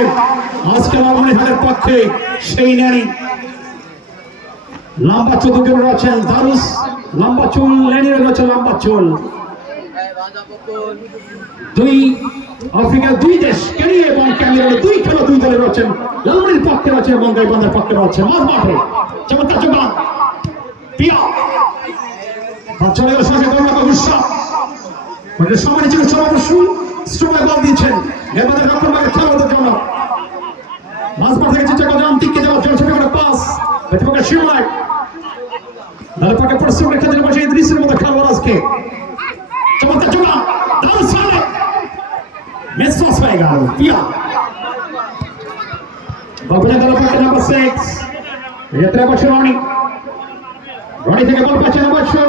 হবে আজকে লালমনিরহাটের পক্ষে সেই নারী লম্বা চতুর্জন রয়েছেন দারুস লম্বা চুল লেনির রয়েছে লম্বা চুল দুই আফ্রিকার দুই দেশ, কেনিয়া এবং ক্যামেরুনের দুই খেলা দুই দলে রয়েছেন। লালমনির পক্ষে রয়েছে এবং গাইবান্ধার পক্ষে রয়েছে মাঝ মাঠে। চমৎকার যোগান পিয়া। চলে গেল ওদের সম্মানিত চিকিৎসক সময় বল দিয়েছেন নেপালের রক্ষণভাগে খেলোয়াদের জন্য মাঝপথ থেকে চিন্তা করলাম তিনকে যাওয়ার জন্য সেটা পাস। প্রতিপক্ষের সীমায় ডান পাকে পরিশ্রমের ক্ষেত্রে বসে ইদ্রিসের মতো খেলোয়াড় আজকে। চমৎকার জোড়া, দারুণ সালে মেসওয়াস হয়ে গেল পিয়া বাবুলে ডান পাকে নাম্বার 6 রেত্রা বসে রনি। রনি থেকে বল পাচ্ছে নাম্বার 6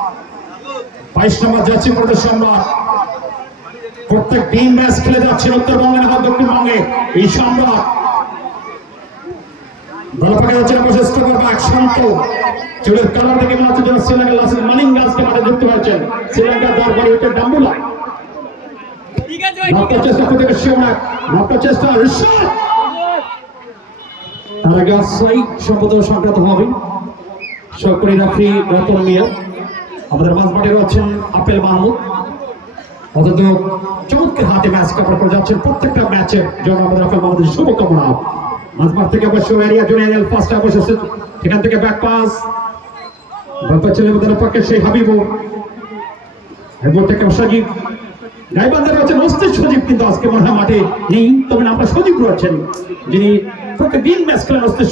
বাইশ নম্বর যাচ্ছে প্রদেশ সম্রাট। প্রত্যেক দিন ম্যাচ খেলে যাচ্ছে উত্তরবঙ্গে না দক্ষিণবঙ্গে এই সম্রাট দলপাকে যাচ্ছে প্রশস্ত করব এক শান্ত চুলের কালার থেকে হচ্ছে শ্রীলঙ্কার লাসের মানিঙ্গ মাঠে যুক্ত হয়েছেন শ্রীলঙ্কার দরবারে উঠে ডাম্বুলা নকটার চেষ্টা করতে শিবনাথ চেষ্টা ঋষভ তার আগে অস্থায়ী সম্পদ সংক্রান্ত হবে। সরকারি রাফি রতন মিয়া আমাদের মাঝমাঠে রয়েছেন আপেল মাহমুদ। অন্তত চমৎকার হাতে ম্যাচ কাপড় করে যাচ্ছেন। প্রত্যেকটা ম্যাচের জন্য আমাদের আপেল মাহমুদের শুভকামনা। মাঝমাঠ থেকে অবশ্য এরিয়া ফার্স্ট সেখান থেকে ব্যাক পাস। ছিলেন আমাদের পক্ষে সেই হাবিবু হেবর থেকে সজীব? রয়েছেন সজীব, কিন্তু আজকে মনে হয় মাঠে নেই। তবে আমরা সজীব রয়েছেন, যিনি প্রত্যেক দিন ম্যাচ খেলেন অস্তির